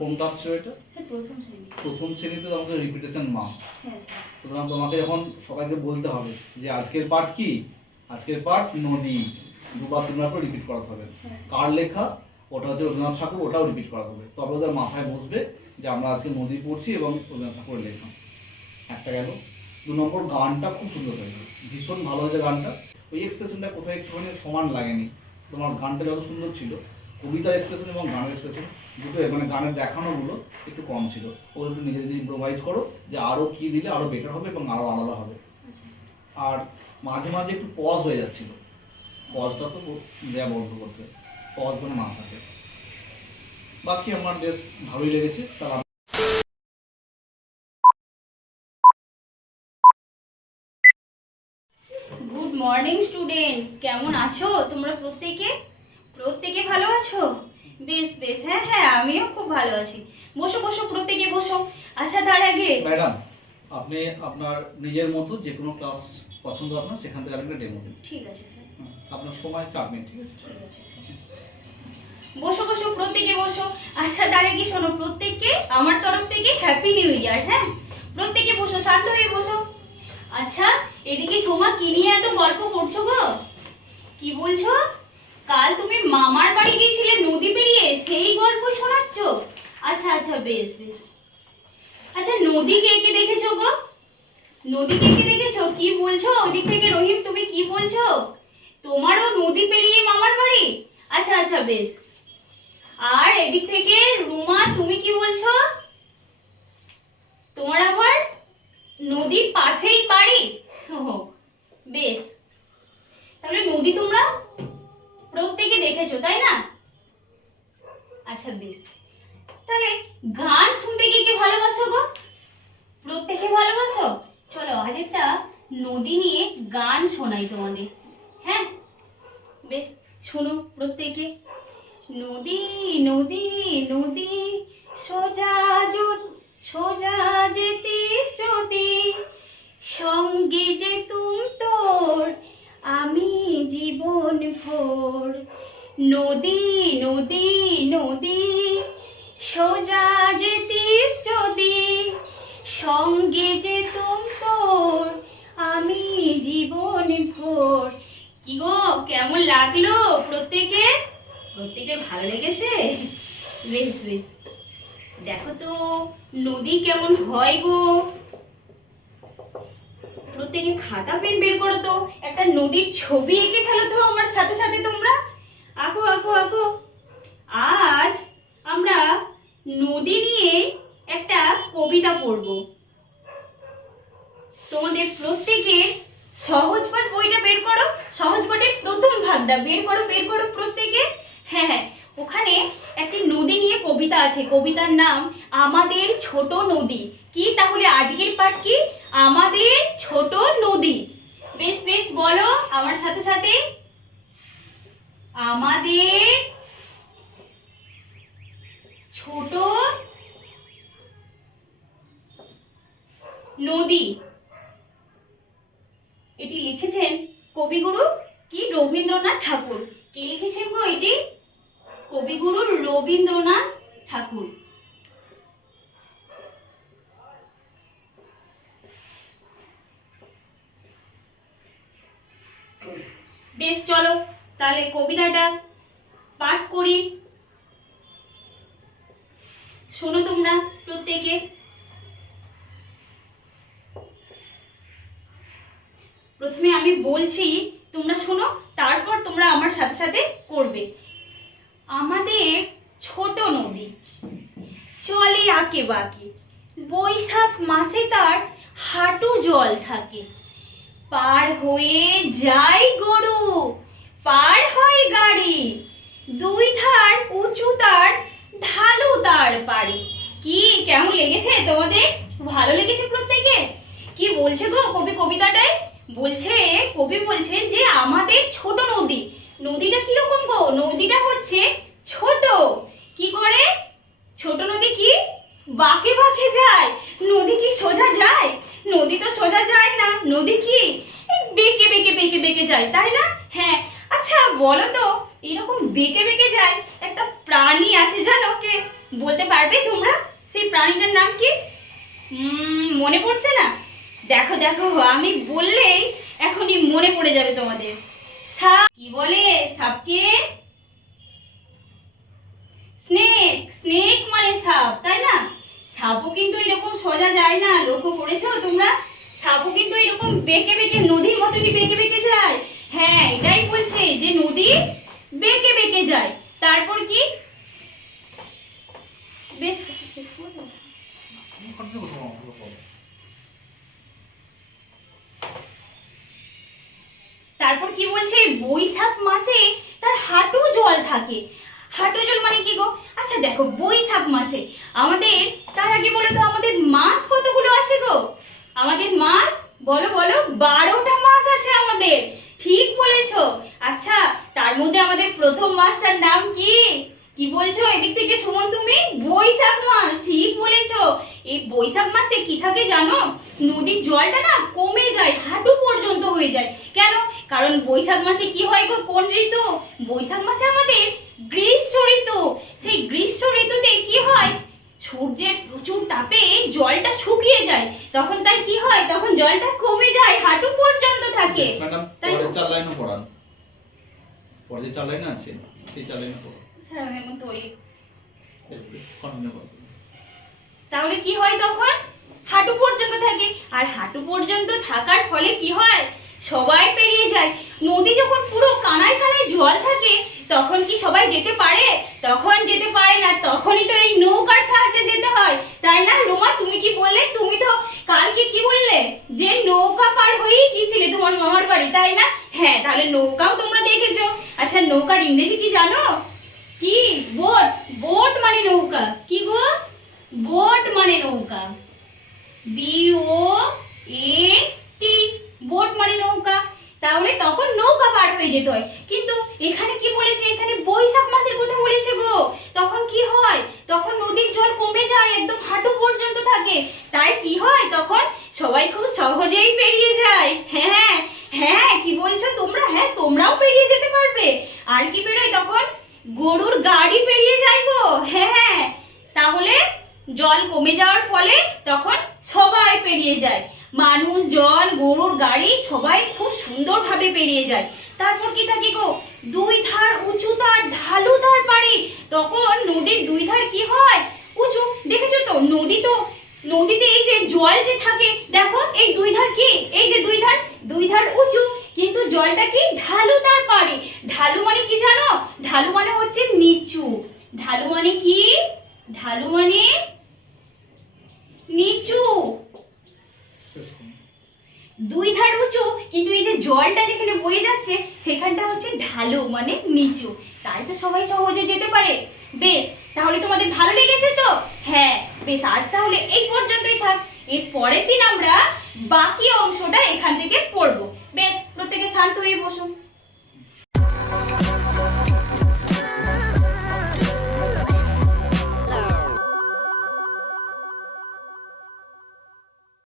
কোন ক্লাস ছিল এটা? স্যার প্রথম শ্রেণী। প্রথম শ্রেণীতে আমাকে রিপিটেশন মাস্ট। হ্যাঁ স্যার। সুতরাং তোমাকে এখন সবাইকে বলতে হবে যে আজকের পাঠ কি, আজকের পাঠ নদী, দুবার তিনবার করে রিপিট করাতে হবে। কার লেখা ওটা হচ্ছে রবীন্দ্রনাথ ঠাকুর, ওটাও রিপিট করাতে হবে, তবে ওদের মাথায় বসবে যে আমরা আজকে নদী পড়ছি এবং রবীন্দ্রনাথ ঠাকুরের লেখা। একটা গেল। 2 নম্বর, গানটা খুব সুন্দর হয়েছে, ভীষণ ভালো হয়েছে গানটা। ওই এক্সপ্রেশনটা কোথায় একটুখানি সমান লাগেনি। তোমার গানটা যত সুন্দর ছিল, কবিতার এক্সপ্রেশন এবং গানের এক্সপ্রেশন দুটো, মানে গানের দেখানোগুলো একটু কম ছিল। ওগুলো একটু নিজে নিজে ইম্প্রোভাইজ করো যে আরও কী দিলে আরও বেটার হবে এবং আরও আলাদা হবে। আর মাঝে মাঝে একটু পজ হয়ে যাচ্ছিল, পজটা তো দেয়া বন্ধ করতে, পজ যেন না থাকে। বাকি আমার বেশ ভালোই লেগেছে। তার গুড মর্নিং স্টুডেন্ট, কেমন আছো তোমরা? প্রত্যেকে ভালো আছো? বেশ বেশ, হ্যাঁ হ্যাঁ আমিও খুব ভালো আছি। বসো বসো, প্রত্যেকে বসো। আচ্ছা তার আগে ম্যাডাম, আপনি আপনার নিজের মতো যে কোনো ক্লাস পছন্দ আপনার সেখান থেকে আরেকটা ডেমো দিন। ঠিক আছে স্যার। আপনার সময় 4 মিনিট, ঠিক আছে? ঠিক আছে স্যার। বসো বসো, প্রত্যেকে বসো। আচ্ছা তার আগে শোনো, প্রত্যেককে আমার তরফ থেকে হ্যাপি নিউ ইয়ার। হ্যাঁ, প্রত্যেকে বসো, শান্ত হয়ে বসো। আচ্ছা এদিকে সোমা, কি নিয়ে এত গল্প করছো গো? কি বলছো? কাল তুমি মামার বাড়ি গিয়েছিলে নদী পেরিয়ে, সেই গল্পই শোনাচ্ছ? আচ্ছা আচ্ছা, বেশ বেশ। আচ্ছা নদী কে কে দেখেছো গো? নদী কে কে দেখেছো? কি বলছো ওদিক থেকে? রহিম তুমি কি বলছো? তোমারও নদী পেরিয়ে মামার বাড়ি? আচ্ছা আচ্ছা বেশ। আর এদিক থেকে রুমা তুমি কি বলছো? তোমার আবার নদীর পাশেই বাড়ি? বেশ, তাহলে নদী তোমরা প্রত্যেকে দেখেছো, তাই না? আচ্ছা বেশ। তাহলে গান শুনতে কি কে ভালোবাসো গো? প্রত্যেকে ভালোবাসো? চলো আজ একটা নদী নিয়ে গান শোনাই তোমাদের। হ্যাঁ বেশ, শোনো প্রত্যেকে। নদী নদী নদী সোজা যেতিস যদি, সঙ্গে যে তোর আমি জীবন ভোর। নদী নদী নদী সোজা যেতিস যদি, সঙ্গে যে তোর আমি জীবন ভোর। কি গো, কেমন লাগলো? প্রত্যেকের ভালো লেগেছে? বেশ বেশ। দেখো তো নদী কেমন হয় গো। প্রত্যেকে খাতা পেন বের করো তো, একটা নদীর ছবি এঁকে ফেলো তো আমার সাথে সাথে তোমরা। আঁকো আঁকো আঁকো। আজ আমরা নদী নিয়ে একটা কবিতা পড়ব। তোমাদের প্রত্যেকের সহজ পাঠ বইটা বের করো, সহজ পাঠের প্রথম ভাগটা বের করো প্রত্যেকে। হ্যাঁ হ্যাঁ, ওখানে একটি নদী নিয়ে কবিতা আছে, কবিতার নাম আমাদের ছোট নদী। কি তাহলে আজকের পাঠ কি? আমাদের ছোট নদী। বেশ বেশ, বলো আমার সাথে সাথে। আমাদের ছোট নদী। এটি লিখেছেন কবিগুরু কি? রবীন্দ্রনাথ ঠাকুর। কে লিখেছেন গো এটি? কবিগুরু রবীন্দ্রনাথ ঠাকুর। বেশ, চলো তাহলে কবিতাটা পাঠ করি। শোনো তোমরা প্রত্যেকে। প্রথমে আমি বলছি, তোমরা শোনো, তারপর তোমরা আমার সাথে সাথে করবে। আমাদের ছোট নদী চলে আঁকে বাঁকে, বৈশাখ মাসে তার হাঁটু জল থাকে। পার হয়ে যায় গরু, পার হয় গাড়ি, দুই ধার উঁচু তার, ঢালু তার পাড়ি। কি কেমন লেগেছে তোমাদের? ভালো লেগেছে প্রত্যেকে? কি বলছে গো কবি কবিতাটায়? কবি বলছে যে আমাদের ছোট নদী। নদীটা কিরকম গো? নদীটা হচ্ছে ছোট। কি করে? ছোট নদী কি বাঁকে বাঁকে যায়? নদী কি সোজা যায়? নদী তো সোজা যায় না, নদী কি বেঁকে বেঁকে বেঁকে বেঁকে যায়, তাই না? হ্যাঁ। আচ্ছা বলো তো, এরকম বেঁকে বেঁকে যায় একটা প্রাণী আছে, জানো কে? বলতে পারবে তোমরা সেই প্রাণীটার নাম কি? মনে পড়ছে না? দেখো দেখো, আমি বললেই এখনই মনে পড়ে যাবে তোমাদের। সাপ। কি বলে সাপকে? স্নেক। স্নেক মানে সাপ, তাই না? সাপও কিন্তু এরকম সোজা যায় না, লক্ষ্য করেছো তোমরা? সাপও কিন্তু এরকম বেঁকে বেঁকে, নদীর মতনই বেঁকে বেঁকে যায়। হ্যাঁ, এটাই বলছে যে নদী বেঁকে বেঁকে যায়। তারপর কি? বেশ, শেষ করে দাও। তারপর কি বলছে? বৈশাখ মাসে তার হাঁটু জল থাকে। হাঁটু জল মানে কি গো? আচ্ছা দেখো, বৈশাখ মাসে আমাদের, তার আগে বলো তো আমাদের মাস কতগুলো আছে গো? আমাদের মাস বলো বলো, 12টা মাস আছে আমাদের। ঠিক বলেছো। আচ্ছা, তার মধ্যে আমাদের প্রথম মাসটার নাম কি? কি বলছো এদিক থেকে সুমন তুমি? বৈশাখ মাস। ঠিক বলেছো। এই বৈশাখ মাসে কি থাকে জানো? নদীর জলটা না কমে যায়, হাঁটু পর্যন্ত হয়ে যায়। কেন? কারণ বৈশাখ মাসে কি হয় গো? কোন ঋতু? বৈশাখ মাসে আমাদের গ্রীষ্ম ঋতু। সেই গ্রীষ্ম ঋতুতে কি হয়? সূর্যের প্রচুর তাপে জলটা শুকিয়ে যায়, তখন তাই কি হয়? তখন জলটা কমে যায়, হাঁটু পর্যন্ত থাকে। ম্যাডাম, তাই পরের 4 লাইনও পড়ান। পরের যে 4 লাইন আছে সেই 4 লাইনও পড়ান। স্যার আমি এখন তৈরি। বেশ বেশ, কন্টিনিউ করুন। তাহলে কি হয়? তখন হাঁটু পর্যন্ত থাকে, আর হাঁটু পর্যন্ত থাকার ফলে কি হয়? সবাই পেরিয়ে যায়। নদী যখন পুরো কানায় কানায় জল থাকে, তখন কি সবাই যেতে পারে? তখন যেতে পারে না। তখনই তো এই নৌকার সাহায্যে যেতে হয়, তাই না? রোমা, তুমি কি বললে? তুমি তো কালকে কি বললে? যে নৌকা পার হয়েই গিয়েছিলে তোমার মামার বাড়ি, তাই না? হ্যাঁ, তাহলে নৌকাও তোমরা দেখেছো। আচ্ছা, নৌকার ইংরেজি কি জানো? কি? বোট। বোট মানে নৌকা। কি গো? বোট মানে নৌকা। BOAT। বোট মানে নৌকা। তাহলে তখন নৌকা পার হয়ে যেতে হয়। কিন্তু এখানে কি বলেছে? এখানে বৈশাখ মাসের কথা বলেছে গো। তখন কি হয়? তখন নদীর জল কমে যায়, একদম হাঁটু পর্যন্ত থাকে। তাই কি হয়? তখন সবাই খুব সহজেই পেরিয়ে যায়। হ্যাঁ হ্যাঁ, কি বলছো তোমরা? হ্যাঁ, তোমরাও পেরিয়ে যেতে পারবে। আর কি বেরোয় তখন? গরুর গাড়ি পেরিয়ে যায় গো। হ্যাঁ, তাহলে জল কমে যাওয়ার ফলে তখন সবাই পেরিয়ে যায়। মানুষজন, গরুর গাড়ি সবাই খুব সুন্দরভাবে পেরিয়ে যায়। তারপর কি থাকে গো? দুই ধার উঁচু তার, ঢালু তার পাড়ি। তখন নদীর দুই ধার কি হয়? উঁচু। দেখেছো তো নদীতে এই যে জল যে থাকে, দেখো এই দুই ধার কি? এই যে দুই ধার উঁচু, কিন্তু জলটা কি? ঢালু তার পাড়ি। ঢালু মানে কি জানো? ঢালু মানে হচ্ছে নিচু। ঢালু মানে কি? ঢালু মানে নিচু। শেষ করুন। দুই ধার উঁচু, কিন্তু এই যে জলটা যেখানে বয়ে যাচ্ছে সেখানটা হচ্ছে ঢালু মানে নিচু। তাই তো সবাই সহজে যেতে পারে। বেশ, তাহলে তোমাদের ভালো লেগেছে তো? হ্যাঁ, বেশ, আজ তাহলে এই পর্যন্তই থাক। এর পরের দিন আমরা বাকি অংশটা এখান থেকে পড়বো। বেশ, প্রত্যেকে শান্ত হয়ে বসুন।